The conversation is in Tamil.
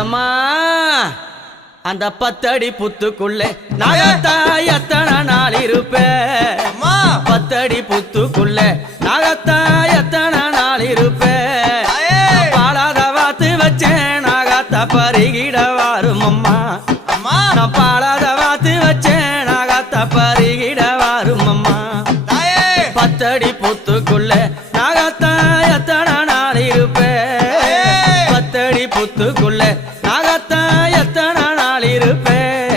எம்மா அந்த 10 அடி புத்துக்குள்ளே நாகத்தா எத்தனை நாள் இருப்பேன் 10 அடி புத்துக்குள்ளே நாகத்தா எத்தனை நாள் இருப்பேன் பாலாத வாத்து வச்சேன் நாகத்தா பருகிட வாரும் அம்மா நான் பாலாத வாத்து வச்சேன் நாகத்தா பருகிட வாரும் அம்மா 10 அடி புத்துக்குள்ளே நாகத்தா எத்தனை நாள் இருப்பேன் 10 அடி புத்துக்குள்ளே நாகத்தா எத்தனை நாள் இருப்பேன்